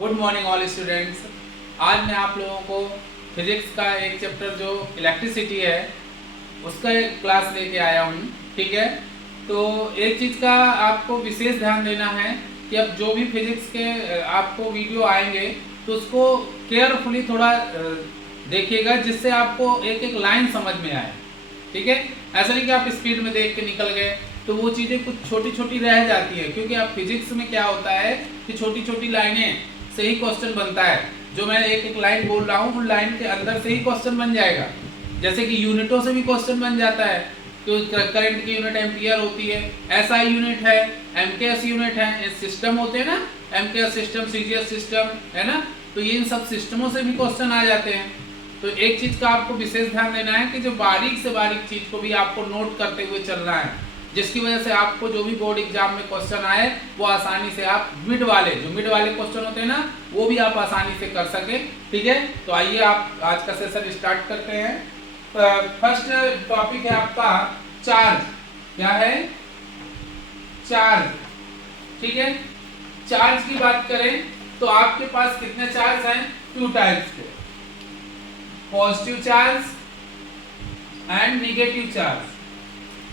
Good morning all students. आज मैं आप लोगों को फिजिक्स का एक चैप्टर जो इलेक्ट्रिसिटी है उसका एक क्लास लेके आया हूँ। ठीक है, तो एक चीज़ का आपको विशेष ध्यान देना है कि अब जो भी फिजिक्स के आपको वीडियो आएंगे तो उसको केयरफुली थोड़ा देखिएगा, जिससे आपको एक एक लाइन समझ में आए। ठीक है, ऐसा नहीं कि आप स्पीड में देख के निकल गए तो वो चीज़ें कुछ छोटी छोटी रह जाती है, क्योंकि आप फिजिक्स में क्या होता है कि छोटी छोटी लाइनें से ही क्वेश्चन बनता है। जो मैं एक एक लाइन बोल रहा हूँ उन लाइन के अंदर से ही क्वेश्चन बन जाएगा। जैसे कि यूनिटों से भी क्वेश्चन बन जाता है, तो करंट की यूनिट एम्पियर होती है, एसआई यूनिट है, एमकेएस यूनिट है, सिस्टम होते हैं ना, एमकेएस सिस्टम, सीजीएस सिस्टम है ना, तो ये इन सब सिस्टमों से भी क्वेश्चन आ जाते हैं। तो एक चीज का आपको विशेष ध्यान देना है कि जो बारीक से बारीक चीज को भी आपको नोट करते हुए चलना है, जिसकी वजह से आपको जो भी बोर्ड एग्जाम में क्वेश्चन आए वो आसानी से आप मिड वाले क्वेश्चन होते हैं ना वो भी आप आसानी से कर सके। ठीक है, तो आइए आप आज का सेशन स्टार्ट करते हैं। फर्स्ट टॉपिक है आपका चार्ज। क्या है? चार्ज। ठीक है, चार्ज की बात करें तो आपके पास कितने चार्ज हैं? टू टाइप्स के, positive charge and negative charge.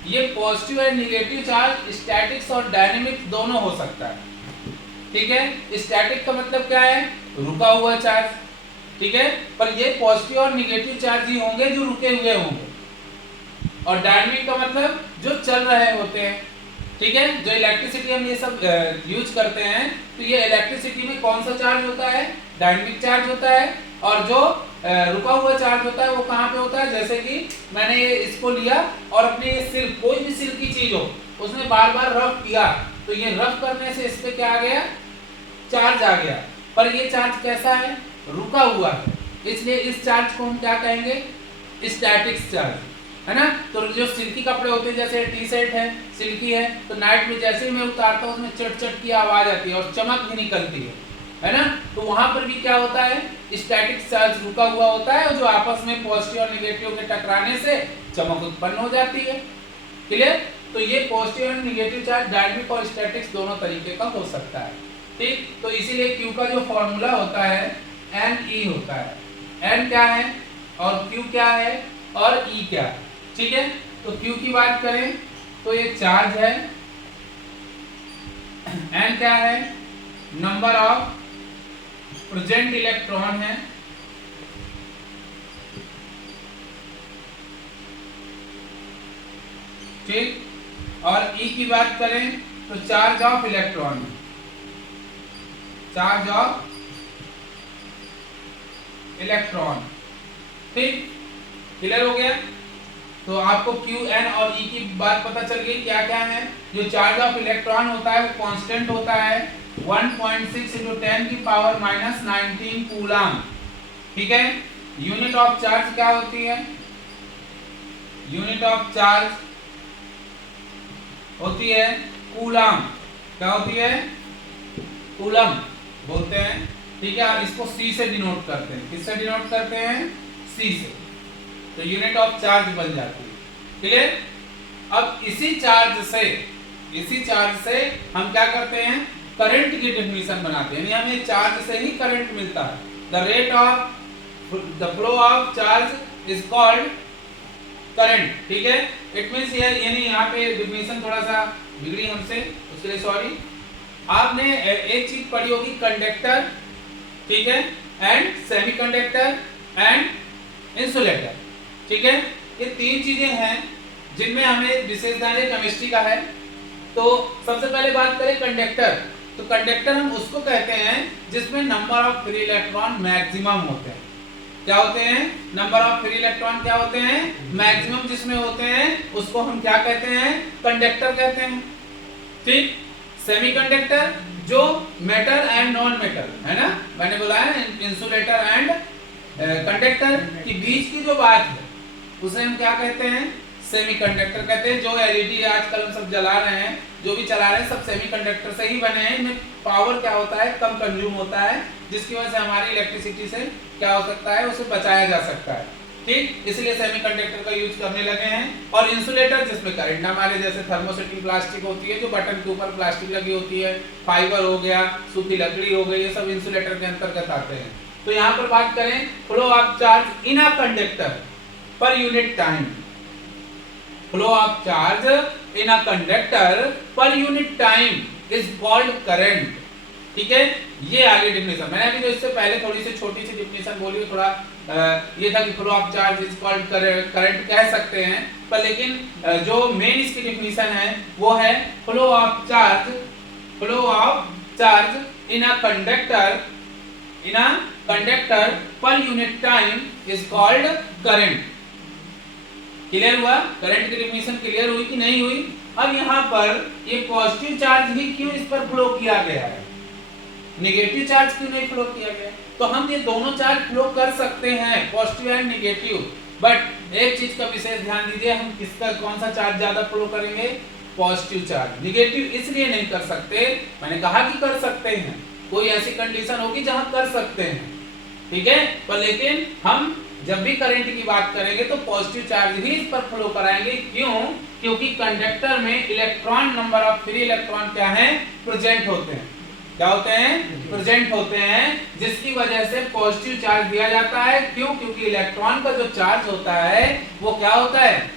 ये positive and negative charge statics और डायनेमिक्स दोनों हो सकता है। ठीक है, स्टैटिक का मतलब क्या है? रुका हुआ चार्ज। ठीक है, पर ये पॉजिटिव और निगेटिव चार्ज ही होंगे जो रुके हुए होंगे, और डायनेमिक का मतलब जो चल रहे होते हैं। ठीक है, जो इलेक्ट्रिसिटी हम ये सब यूज करते हैं, तो ये इलेक्ट्रिसिटी में कौन सा चार्ज होता है? डायनेमिक चार्ज होता है। और जो रुका हुआ चार्ज होता है वो कहाँ पे होता है? जैसे कि मैंने ये इसको लिया और अपने ये सिल्क, कोई भी सिल्क की चीज हो उसमें बार बार रफ किया, तो ये रफ करने से इस पे क्या आ गया? चार्ज आ गया। पर ये चार्ज कैसा है? रुका हुआ है, इसलिए इस चार्ज को हम क्या कहेंगे? स्टैटिक्स चार्ज, है ना। तो जो सिल्की कपड़े होते हैं, जैसे टी शर्ट है, सिल्की है, तो नाइट में जैसे ही मैं उतारता हूँ उसमें चट चट की आवाज आती है और चमक भी निकलती है ना। तो वहां पर भी क्या होता है? स्टैटिक चार्ज रुका हुआ होता है, जो आपस में पॉजिटिव और निगेटिव के टकराने से चमक उत्पन्न हो जाती है। क्लियर? तो ये पॉजिटिव और निगेटिव चार्ज डायनेमिक और स्टैटिक्स दोनों तरीके का हो सकता है। ठीक, तो इसीलिए Q का जो फॉर्मूला होता है NE होता है। N क्या है और Q क्या है और E क्या है? ठीक है, तो Q की बात करें तो ये चार्ज है, N क्या है? नंबर ऑफ प्रेजेंट इलेक्ट्रॉन है, ठीक, और E की बात करें तो charge of electron, charge of electron. ठीक, क्लियर हो गया? तो आपको Q, N और E की बात पता चल गई क्या क्या है। जो चार्ज ऑफ इलेक्ट्रॉन होता है वो कांस्टेंट होता है 1.6 × 10⁻⁻19 कूलम। ठीक है, यूनिट ऑफ चार्ज क्या होती है? यूनिट ऑफ चार्ज होती है कूलम। क्या होती है? कूलम बोलते हैं। ठीक है, इसको C से डिनोट करते हैं। किससे डिनोट करते हैं? C से। तो यूनिट ऑफ चार्ज बन जाती है। क्लियर? अब इसी चार्ज से हम क्या करते हैं? करंट की डेफिनेशन बनाते हैं, यानी हमें चार्ज से ही करंट मिलता है। The rate of the flow of charge is called current. ठीक है, इट मींस यानी यहाँ पे डेफिनेशन थोड़ा सा बिगड़ी हमसे, उसके लिए सॉरी। आपने एक चीज पढ़ी होगी, कंडक्टर, ठीक है, एंड सेमीकंडक्टर एंड इंसुलेटर। ठीक है, ये तीन चीजें हैं जिनमें हमें विशेष ध्यान केमिस्ट्री का है। तो सबसे पहले बात करें कंडक्टर, तो कंडक्टर हम उसको कहते हैं जिसमें number of free electron maximum होते हैं। क्या होते हैं? नंबर ऑफ फ्री इलेक्ट्रॉन क्या होते हैं? मैक्सिमम जिसमें होते हैं उसको हम क्या कहते हैं? कंडक्टर कहते हैं। ठीक, सेमीकंडक्टर जो मेटल एंड नॉन मेटल, है ना, मैंने बोला है इंसुलेटर एंड कंडक्टर की बीच की जो बात है उसे हम क्या कहते हैं? सेमीकंडक्टर कहते हैं। जो एलईडी आजकल हम सब जला रहे हैं, जो भी चला रहे हैं, सब सेमीकंडक्टर से ही बने हैं। इनमें पावर क्या होता है? कम कंज्यूम होता है, जिसकी वजह से हमारी इलेक्ट्रिसिटी से क्या हो सकता है? उसे बचाया जा सकता है। ठीक, इसलिए सेमीकंडक्टर का यूज करने लगे हैं। और इंसुलेटर जिसमें करंट ना मारे, जैसे थर्मोसेटिंग प्लास्टिक होती है जो बटन के ऊपर प्लास्टिक लगी होती है, फाइबर हो गया, सूखी लकड़ी हो गई, ये सब इंसुलेटर के अंतर्गत आते हैं। तो यहाँ पर बात करें flow of charge in a conductor per unit time, flow of charge in a conductor per unit time is called current. ठीक है, ये आगे डिफिनेशन मैंने अभी जो इससे पहले थोड़ी सी छोटी सी डिफिनेशन बोली, थोड़ा ये था कि flow of charge is called current कह सकते हैं, पर लेकिन जो मेन इसकी डिफिनेशन है वो है flow of charge in a conductor per unit time is called current. Clear हुआ? करंट की डिफिनेशन क्लियर हुई कि नहीं हुई? अब यहाँ पर ये पॉजिटिव चार्ज ही क्यों इस पर फ्लो किया गया है, नेगेटिव चार्ज क्यों नहीं फ्लो किया गया? तो हम ये दोनों चार्ज फ्लो कर सकते हैं, पॉजिटिव एंड नेगेटिव, बट एक चीज का विशेष ध्यान दीजिए, हम किसका कौन सा चार्ज ज्यादा फ्लो करेंगे? Positive charge. नेगेटिव इसलिए नहीं कर सकते, मैंने कहा कि कर सकते हैं, कोई ऐसी कंडीशन होगी जहां कर सकते हैं, ठीक है, पर लेकिन हम जब भी करंट की बात करेंगे तो पॉजिटिव चार्ज ही इस पर फ्लो कराएंगे। क्यों? क्योंकि कंडक्टर में electron, number of free electron क्या है? प्रेजेंट होते हैं। क्या होते हैं? प्रेजेंट होते हैं, जिसकी वजह से पॉजिटिव चार्ज दिया जाता है। क्यों? क्योंकि इलेक्ट्रॉन का जो चार्ज होता है वो क्या होता है?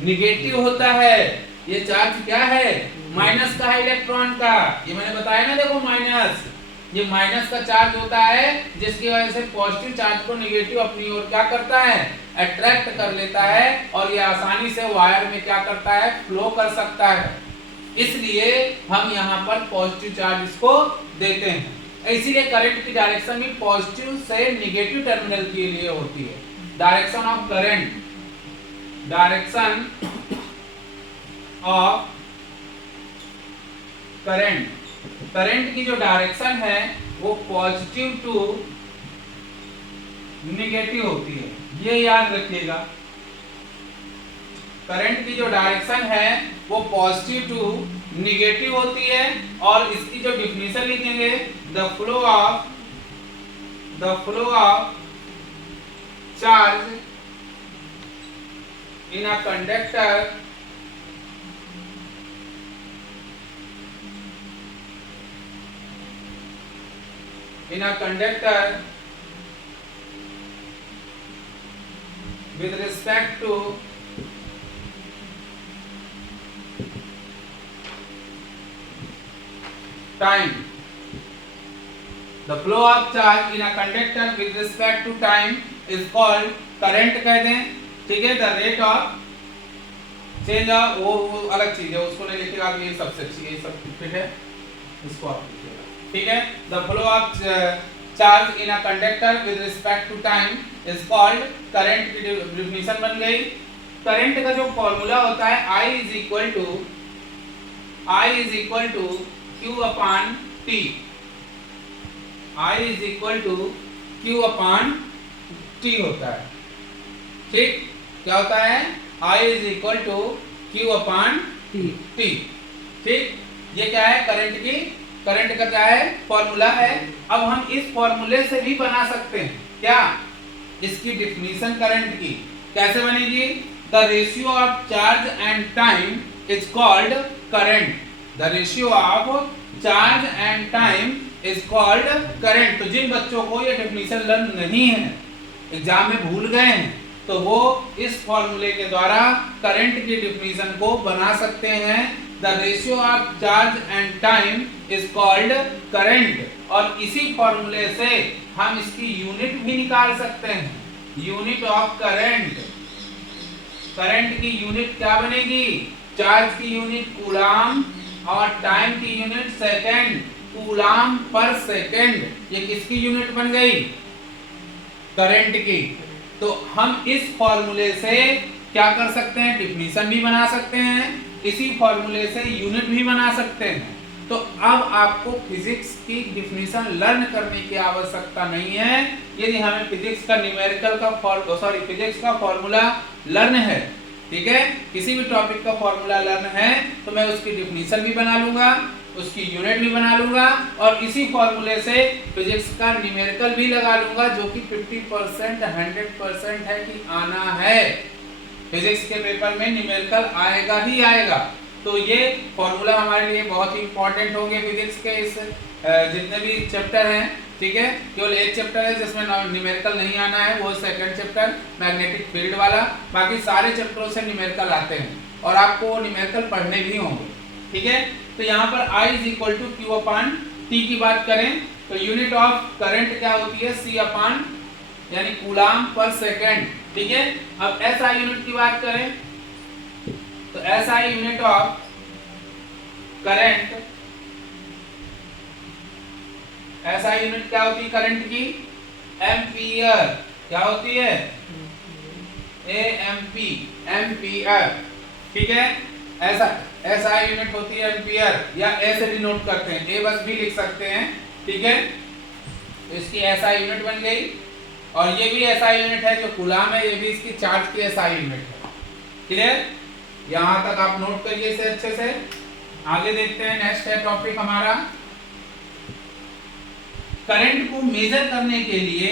निगेटिव होता है। ये चार्ज क्या है? माइनस का है इलेक्ट्रॉन का, ये मैंने बताया ना, देखो माइनस, ये माइनस का चार्ज होता है, जिसकी वजह से पॉजिटिव चार्ज को नेगेटिव अपनी ओर क्या करता है? अट्रैक्ट कर लेता है, और ये आसानी से वायर में क्या करता है? फ्लो कर सकता है। इसलिए हम यहाँ पर पॉजिटिव चार्ज इसको देते हैं। इसीलिए करंट की डायरेक्शन भी पॉजिटिव से नेगेटिव टर्मिनल के लिए होती है। Direction of current, direction of current, current की जो डायरेक्शन है वो पॉजिटिव टू नेगेटिव होती है, ये याद रखिएगा। करंट की जो डायरेक्शन है वो पॉजिटिव टू नेगेटिव होती है, और इसकी जो डिफिनेशन लिखेंगे, the flow of charge in a conductor with respect to time, the flow of charge in a conductor with respect to time is called current कह दें, ठीक है। the rate of change of वो अलग चीज है, उसको नहीं लिखिएगा, ये सबसे अच्छी है, सब फिट है, इसको आप लिखिएगा, ठीक है। the flow of charge in a conductor with respect to time is called current की डेफिनेशन बन गई। करंट का जो फॉर्मूला होता है I is equal to Q upon T, I is equal to Q upon T होता है, ठीक। क्या होता है? I is equal to Q upon T, ठीक। ये क्या है? करंट का क्या है? फॉर्मूला है। अब हम इस फॉर्मूले से भी बना सकते हैं क्या? इसकी डिफिनीशन करंट की कैसे बनेगी? The ratio of charge and time is called current, the ratio of charge and time is called current. तो जिन बच्चों को ये डेफिनेशन लर्न नहीं है, एग्जाम में भूल गए हैं, तो वो इस फॉर्मूले के द्वारा करंट की डेफिनेशन को बना सकते हैं। The ratio of charge and time is called current, और इसी फॉर्मूले से हम इसकी यूनिट भी निकाल सकते हैं, यूनिट ऑफ करंट। करंट की यूनिट क्या बनेगी? चार्ज की यूनिट कूलाम और टाइम की यूनिट सेकंड, कूलाम पर सेकंड। ये किसकी यूनिट बन गई? करंट की। तो हम इस फॉर्मूले से क्या कर सकते हैं? डिफिनीशन भी बना सकते हैं, इसी फॉर्मूले से यूनिट भी बना सकते हैं। तो अब आपको फिजिक्स की डिफिनीशन लर्न करने की आवश्यकता नहीं है। यदि हमें फिजिक्स का न्यूमेरिकल का फिजिक्स का फॉर्मूला लर्न है, ठीक है, किसी भी टॉपिक का फॉर्मूला लर्न है, तो मैं उसकी डिफिनीशन भी बना लूंगा, उसकी यूनिट भी बना लूंगा और इसी फॉर्मूले से फिजिक्स का न्यूमेरिकल भी लगा लूंगा, जो कि 50% 100% है कि आना है। फिजिक्स के पेपर में न्यूमेरिकल आएगा ही आएगा। तो ये फॉर्मूला हमारे लिए बहुत ही इंपॉर्टेंट होंगे फिजिक्स के इस जितने भी चैप्टर हैं, ठीक है। केवल एक चैप्टर है जिसमें न्यूमेरिकल नहीं आना है, वो सेकंड चैप्टर मैग्नेटिक फील्ड वाला। बाकी सारे चैप्टरों से न्यूमेरिकल आते हैं और आपको न्यूमेरिकल पढ़ने भी होंगे, ठीक है। तो यहाँ पर I = Q/T की बात करें तो यूनिट ऑफ करंट क्या होती है, C/ यानी कूलाम पर सेकंड, ठीक है। अब SI यूनिट की बात करें तो SI unit of current, SI unit क्या होती है करंट की, एम्पियर। क्या होती है, AMP, एम्पियर, ठीक है। ऐसा SI यूनिट होती है एम्पियर, या ए से डिनोट करते हैं, ए बस भी लिख सकते हैं, ठीक है। तो इसकी SI यूनिट बन गई। और ये भी SI यूनिट है जो कूलाम है, ये भी इसकी चार्ज की SI यूनिट है, क्लियर। यहां तक आप नोट करिए इसे अच्छे से। आगे देखते हैं, नेक्स्ट है टॉपिक हमारा, करंट को मेजर करने के लिए